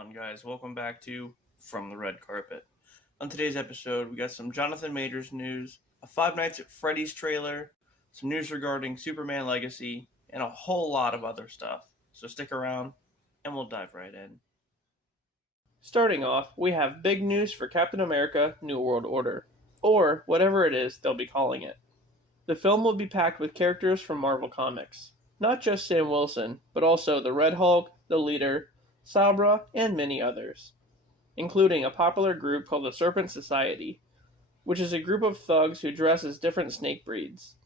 on, guys? Welcome back to From the Red Carpet. On today's episode, we got some Jonathan Majors news, a Five Nights at Freddy's trailer, some news regarding Superman Legacy, and a whole lot of other stuff. So stick around, and we'll dive right in. Starting off, we have big news for Captain America: New World Order, or whatever it is they'll be calling it. The film will be packed with characters from Marvel Comics. Not just Sam Wilson, but also the Red Hulk, the Leader, Sabra, and many others, including a popular group called the Serpent Society, which is a group of thugs who dress as different snake breeds.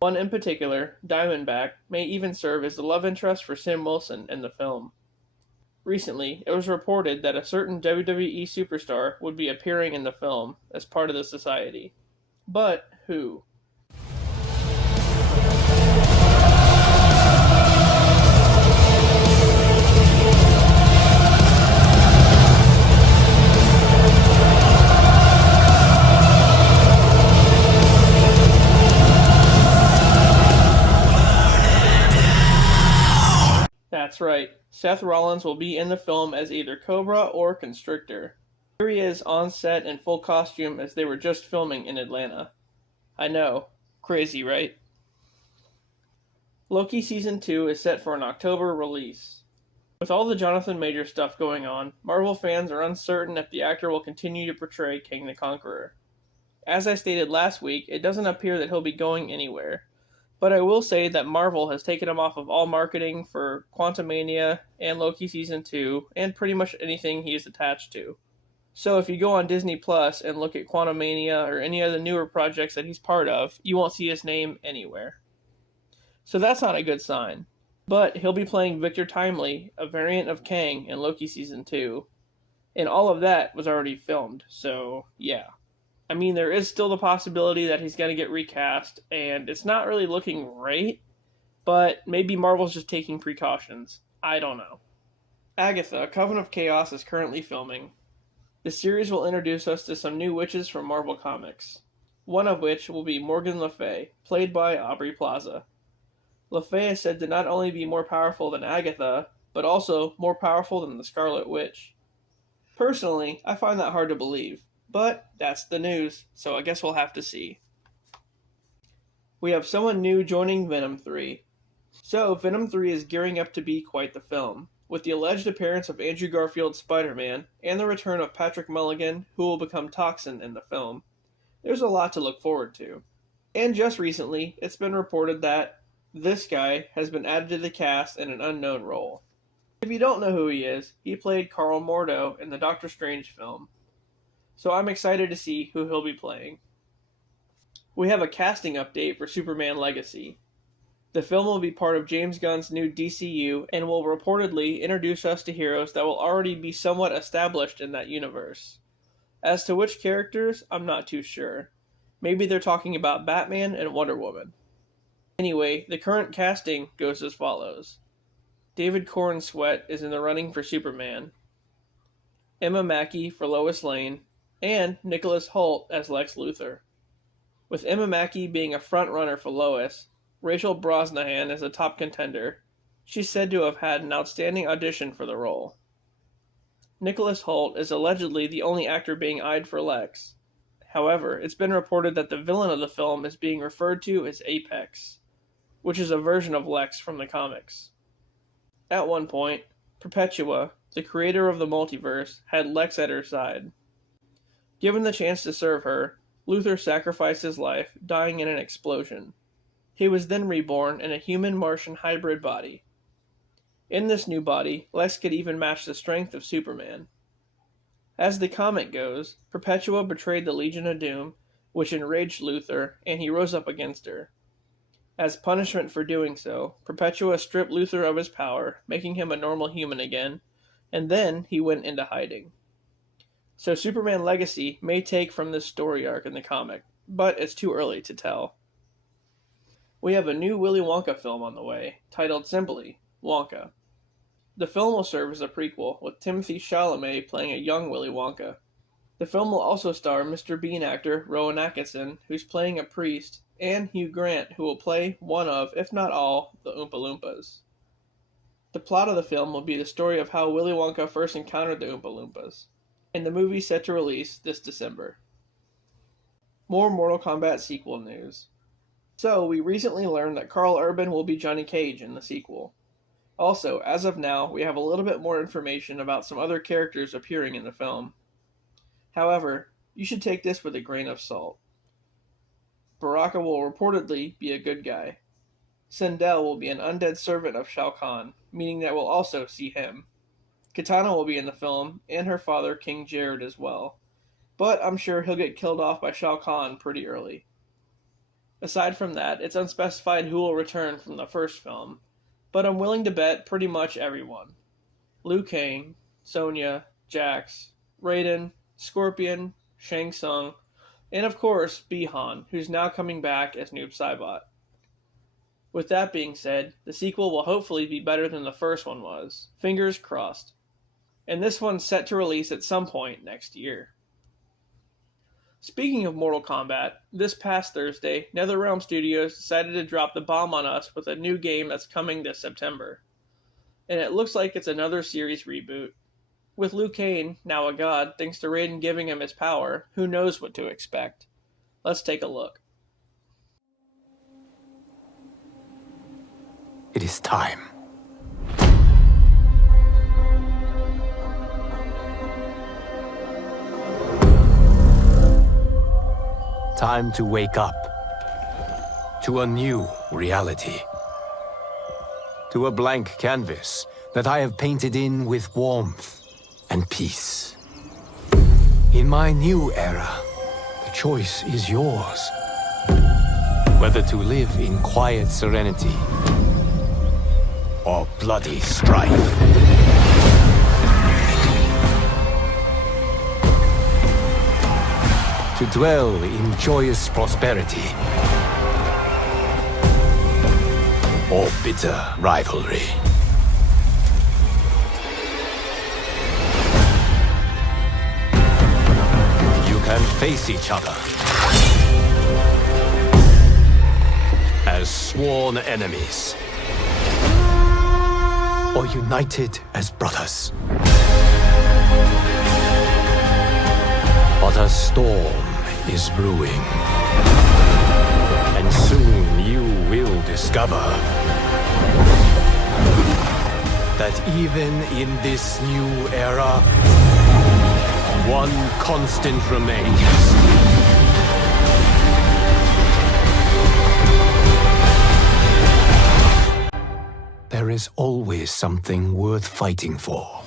One in particular, Diamondback, may even serve as the love interest for Sam Wilson in the film. Recently, it was reported that a certain WWE superstar would be appearing in the film as part of the society. But who? That's right, Seth Rollins will be in the film as either Cobra or Constrictor. Here he is on set in full costume as they were just filming in Atlanta. I know, crazy, right? Loki Season 2 is set for an October release. With all the Jonathan Majors stuff going on, Marvel fans are uncertain if the actor will continue to portray King the Conqueror. As I stated last week, it doesn't appear that he'll be going anywhere. But I will say that Marvel has taken him off of all marketing for Quantumania and Loki Season 2, and pretty much anything he is attached to. So if you go on Disney Plus and look at Quantumania or any of the newer projects that he's part of, you won't see his name anywhere. So that's not a good sign. But he'll be playing Victor Timely, a variant of Kang in Loki Season 2. And all of that was already filmed, so yeah. I mean, there is still the possibility that he's going to get recast, and it's not really looking right, but maybe Marvel's just taking precautions. I don't know. Agatha, Coven of Chaos is currently filming. The series will introduce us to some new witches from Marvel Comics, one of which will be Morgan Le Fay, played by Aubrey Plaza. Le Fay is said to not only be more powerful than Agatha, but also more powerful than the Scarlet Witch. Personally, I find that hard to believe. But that's the news, so I guess we'll have to see. We have someone new joining Venom 3. So, Venom 3 is gearing up to be quite the film, with the alleged appearance of Andrew Garfield's Spider-Man, and the return of Patrick Mulligan, who will become Toxin in the film. There's a lot to look forward to. And just recently, it's been reported that this guy has been added to the cast in an unknown role. If you don't know who he is, he played Carl Mordo in the Doctor Strange film. So I'm excited to see who he'll be playing. We have a casting update for Superman Legacy. The film will be part of James Gunn's new DCU and will reportedly introduce us to heroes that will already be somewhat established in that universe. As to which characters, I'm not too sure. Maybe they're talking about Batman and Wonder Woman. Anyway, the current casting goes as follows. David Corenswet is in the running for Superman. Emma Mackey for Lois Lane, and Nicholas Hoult as Lex Luthor. With Emma Mackey being a front-runner for Lois, Rachel Brosnahan is a top contender. She's said to have had an outstanding audition for the role. Nicholas Hoult is allegedly the only actor being eyed for Lex. However, it's been reported that the villain of the film is being referred to as Apex, which is a version of Lex from the comics. At one point, Perpetua, the creator of the multiverse, had Lex at her side. Given the chance to serve her, Luthor sacrificed his life, dying in an explosion. He was then reborn in a human-Martian hybrid body. In this new body, Lex could even match the strength of Superman. As the comic goes, Perpetua betrayed the Legion of Doom, which enraged Luthor, and he rose up against her. As punishment for doing so, Perpetua stripped Luthor of his power, making him a normal human again, and then he went into hiding. So Superman Legacy may take from this story arc in the comic, but it's too early to tell. We have a new Willy Wonka film on the way, titled simply Wonka. The film will serve as a prequel, with Timothée Chalamet playing a young Willy Wonka. The film will also star Mr. Bean actor Rowan Atkinson, who's playing a priest, and Hugh Grant, who will play one of, if not all, the Oompa Loompas. The plot of the film will be the story of how Willy Wonka first encountered the Oompa Loompas, and the movie set to release this December. More Mortal Kombat sequel news. So, we recently learned that Karl Urban will be Johnny Cage in the sequel. Also, as of now, we have a little bit more information about some other characters appearing in the film. However, you should take this with a grain of salt. Baraka will reportedly be a good guy. Sindel will be an undead servant of Shao Kahn, meaning that we'll also see him. Kitana will be in the film, and her father, King Jared, as well. But I'm sure he'll get killed off by Shao Kahn pretty early. Aside from that, it's unspecified who will return from the first film, but I'm willing to bet pretty much everyone. Liu Kang, Sonya, Jax, Raiden, Scorpion, Shang Tsung, and of course, Bi-Han, who's now coming back as Noob Saibot. With that being said, the sequel will hopefully be better than the first one was. Fingers crossed. And this one's set to release at some point next year. Speaking of Mortal Kombat, this past Thursday, NetherRealm Studios decided to drop the bomb on us with a new game that's coming this September. And it looks like it's another series reboot. With Liu Kang, now a god, thanks to Raiden giving him his power, who knows what to expect. Let's take a look. It is time. Time to wake up to a new reality. To a blank canvas that I have painted in with warmth and peace. In my new era, the choice is yours. Whether to live in quiet serenity or bloody strife. To dwell in joyous prosperity or bitter rivalry. You can face each other as sworn enemies, or united as brothers. But a storm is brewing, and soon you will discover that even in this new era, one constant remains. There is always something worth fighting for.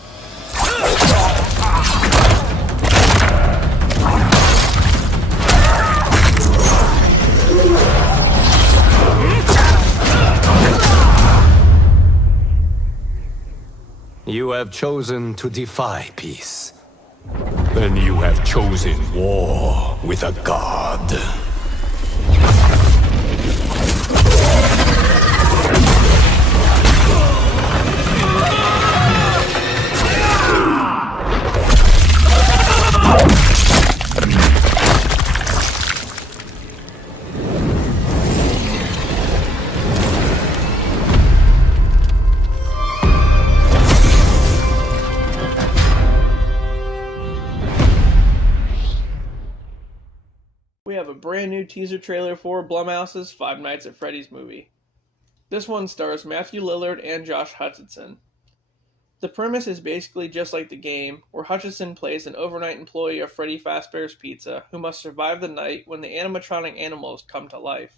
You have chosen to defy peace. Then you have chosen war with a god. We have a brand new teaser trailer for Blumhouse's Five Nights at Freddy's movie. This one stars Matthew Lillard and Josh Hutcherson. The premise is basically just like the game, where Hutcherson plays an overnight employee of Freddy Fazbear's Pizza who must survive the night when the animatronic animals come to life.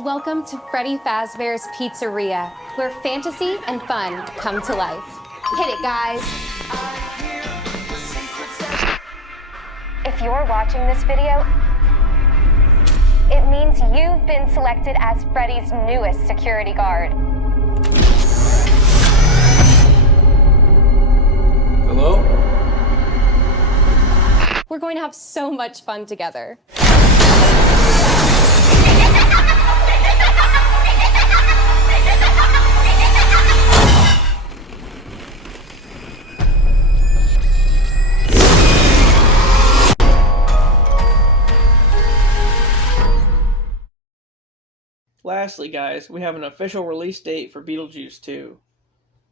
Welcome to Freddy Fazbear's Pizzeria, where fantasy and fun come to life. Hit it, guys. If you're watching this video, it means you've been selected as Freddy's newest security guard. Hello? We're going to have so much fun together. Lastly, guys, we have an official release date for Beetlejuice 2.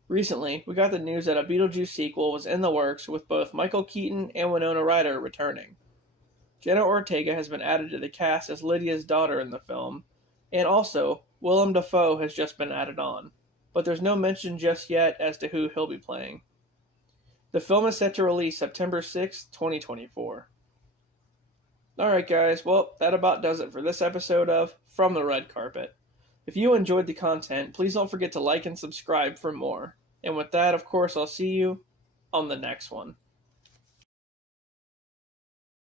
Recently, we got the news that a Beetlejuice sequel was in the works with both Michael Keaton and Winona Ryder returning. Jenna Ortega has been added to the cast as Lydia's daughter in the film, and also, Willem Dafoe has just been added on, but there's no mention just yet as to who he'll be playing. The film is set to release September 6, 2024. Alright guys, well, that about does it for this episode of From the Red Carpet. If you enjoyed the content, please don't forget to like and subscribe for more. And with that, of course, I'll see you on the next one.